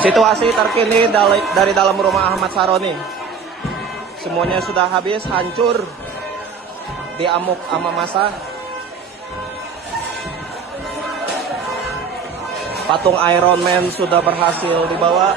Situasi terkini dari dalam rumah Ahmad Saroni. Semuanya sudah habis, hancur, diamuk sama massa. Patung Iron Man sudah berhasil dibawa.